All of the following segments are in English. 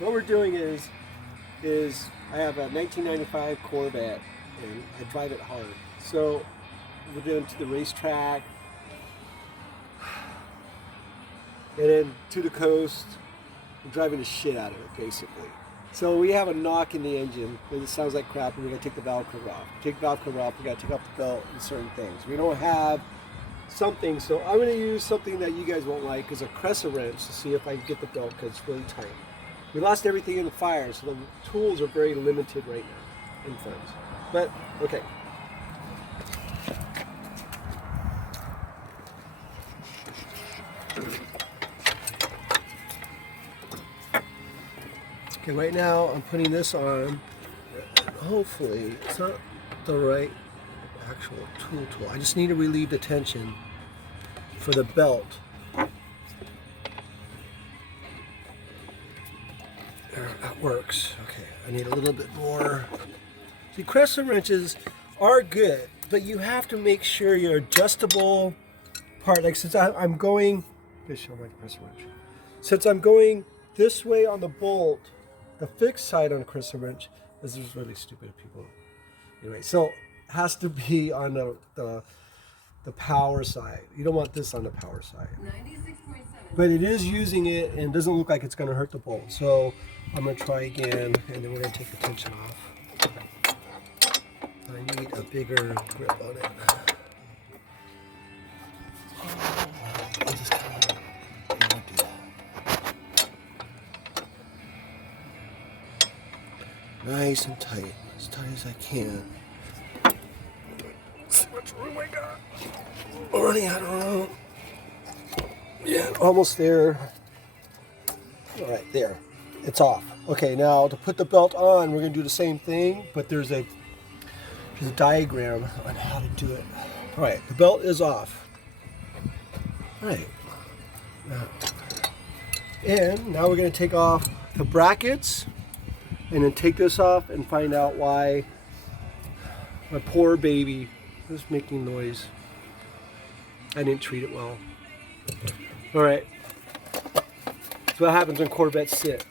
what we're doing is I have a 1995 Corvette and I drive it hard. So we're doing to the racetrack and then to the coast. I'm driving the shit out of it basically. So we have a knock in the engine and it sounds like crap and we gotta take the valve cover off. Take the valve cover off, we gotta take off the belt and certain things. We don't have something, so I'm gonna use something that you guys won't like, is a crescent wrench to see if I can get the belt because it's really tight. We lost everything in the fire, so the tools are very limited right now in funds. But, okay. Okay, right now I'm putting this on. Hopefully, it's not the right actual tool. I just need to relieve the tension for the belt. There, that works. Okay, I need a little bit more. See, crescent wrenches are good, but you have to make sure your adjustable part, like since I'm going, let me show my crescent wrench. Since I'm going this way on the bolt, the fixed side on a crescent wrench, this is really stupid people. Anyway, so it has to be on the power side. You don't want this on the power side. 96.7. But it is using it and doesn't look like it's going to hurt the bolt. So I'm going to try again and then we're going to take the tension off. I need a bigger grip on it. I'll just kind of do that. Nice and tight, as tight as I can. See how much room I got. I'm running out of room. Yeah, almost there. All right, there. It's off. Okay, now to put the belt on, we're going to do the same thing, but there's a diagram on how to do it. All right, the belt is off. All right. And now we're going to take off the brackets and then take this off and find out why my poor baby was making noise. I didn't treat it well. All right. So what happens when Corvettes sit?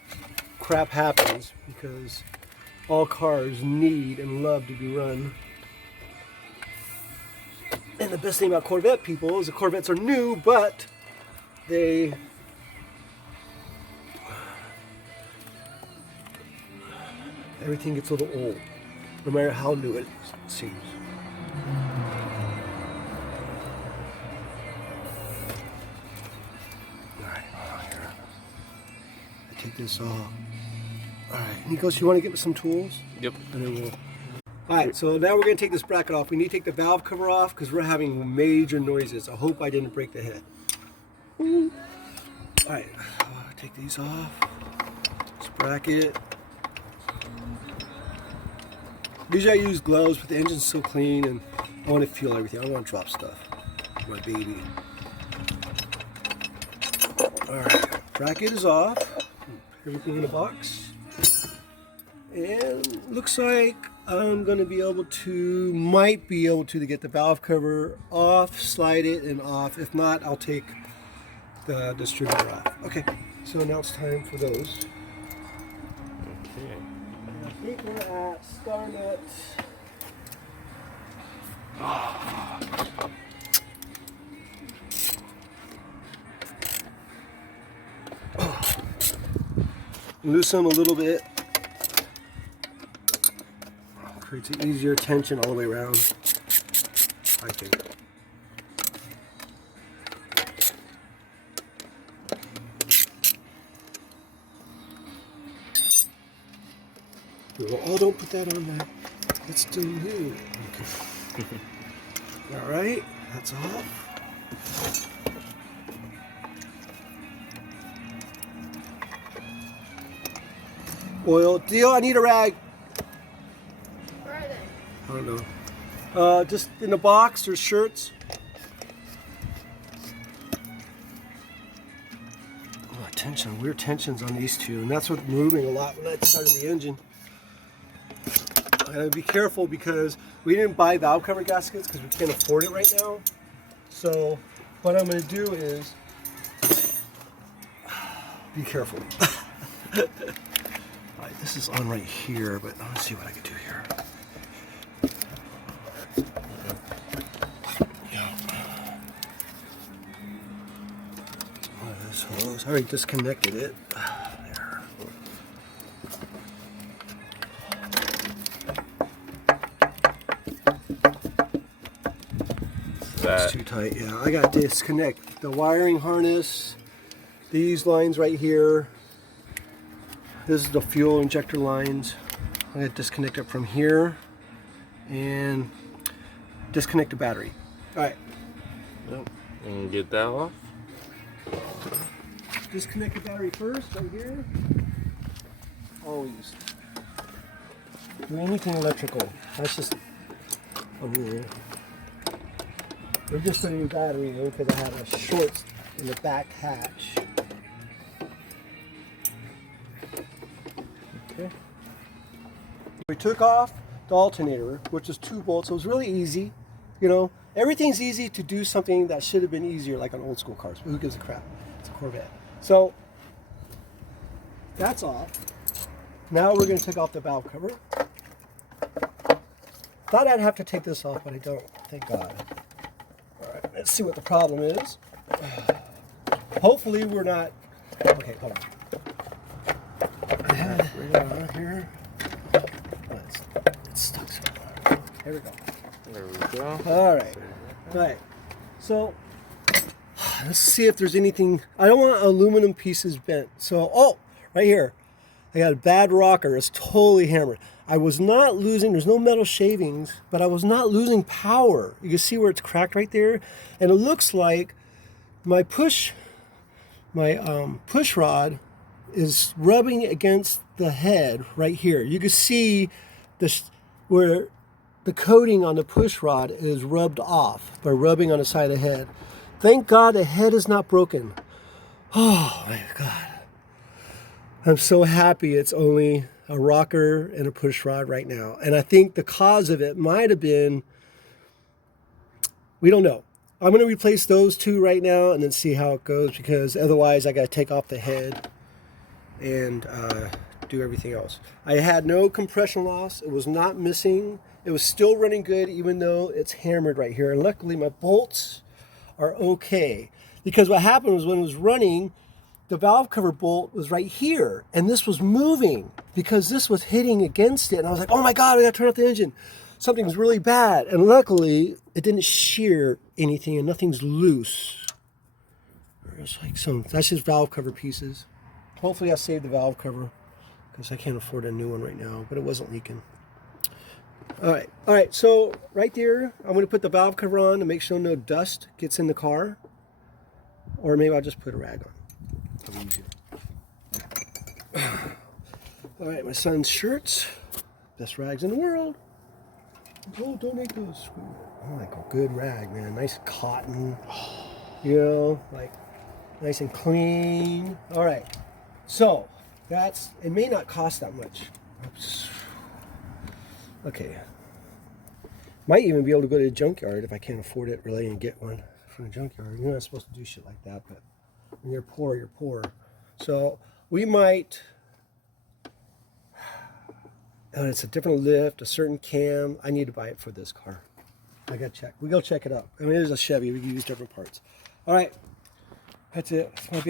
Crap happens because all cars need and love to be run. And the best thing about Corvette people is the Corvettes are new, but everything gets a little old, no matter how new it seems. All right, here. I take this off. All right, Nikos, you want to get some tools? Yep. And then we'll. All right, so now we're going to take this bracket off. We need to take the valve cover off because we're having major noises. I hope I didn't break the head. All right, take these off. This bracket. Usually I use gloves, but the engine's so clean and I want to feel everything. I don't want to drop stuff. My baby. All right, bracket is off. Everything in the box. And looks like I'm going to be able to, might be able to get the valve cover off, slide it and off. If not, I'll take the distributor off. Okay, so now it's time for those. Okay. I think we're at Starnet. Loosen them a little bit. Creates an easier tension all the way around, I think. Oh, don't put that on there. Let's do new. Okay. All right, that's off. Oil. Dio, I need a rag. Where are they? I don't know. Just in the box, there's shirts. Oh, tension, weird tensions on these two, and that's what's moving a lot when I started the engine. I gotta be careful because we didn't buy valve cover gaskets because we can't afford it right now. So what I'm gonna do is be careful. one right here, but let's see what I can do here. This hose. I already disconnected it. There. That's too tight. Yeah, I got to disconnect the wiring harness. These lines right here. This is the fuel injector lines. I'm going to disconnect it from here and disconnect the battery. All right. Yep. And get that off. Disconnect the battery first, right here. Always. Do anything electrical. That's just a rule. We're just putting a battery in because I have a short in the back hatch. Okay. We took off the alternator, which is 2 volts. So it was really easy. You know, everything's easy to do something that should have been easier, like on old school cars. But who gives a crap? It's a Corvette. So that's off. Now we're going to take off the valve cover. Thought I'd have to take this off, but I don't. Thank God. All right, let's see what the problem is. Hopefully we're not. Okay, hold on. Here. It's stuck somewhere. Here we go. There we go. All right. All right. So let's see if there's anything. I don't want aluminum pieces bent. So, oh, right here. I got a bad rocker. It's totally hammered. I was not losing, there's no metal shavings, but I was not losing power. You can see where it's cracked right there. And it looks like my push rod is rubbing against the head right here. You can see this where the coating on the push rod is rubbed off by rubbing on the side of the head. Thank God the head is not broken. Oh my God. I'm so happy it's only a rocker and a push rod right now. And I think the cause of it might have been, we don't know. I'm going to replace those 2 right now and then see how it goes, because otherwise I got to take off the head and do everything else. I had no compression loss. It was not missing. It was still running good even though it's hammered right here. And luckily my bolts are okay, because what happened was when it was running, the valve cover bolt was right here, and this was moving because this was hitting against it. And I was like, oh my God, I gotta turn off the engine. Something's really bad. And luckily, it didn't shear anything and nothing's loose. There's like that's just valve cover pieces. Hopefully I saved the valve cover because I can't afford a new one right now, but it wasn't leaking. All right, so right there, I'm gonna put the valve cover on to make sure no dust gets in the car. Or maybe I'll just put a rag on. All right, my son's shirts, best rags in the world. Oh, donate those. I like a good rag, man. Nice cotton, you know, like nice and clean. All right, so it may not cost that much. Oops. Okay, might even be able to go to the junkyard if I can't afford it really and get one from the junkyard. You're not supposed to do shit like that, but when you're poor, you're poor. So we might, it's a different lift, a certain cam. I need to buy it for this car. I got to check. We go check it out. I mean, it is a Chevy. We can use different parts. All right. That's it.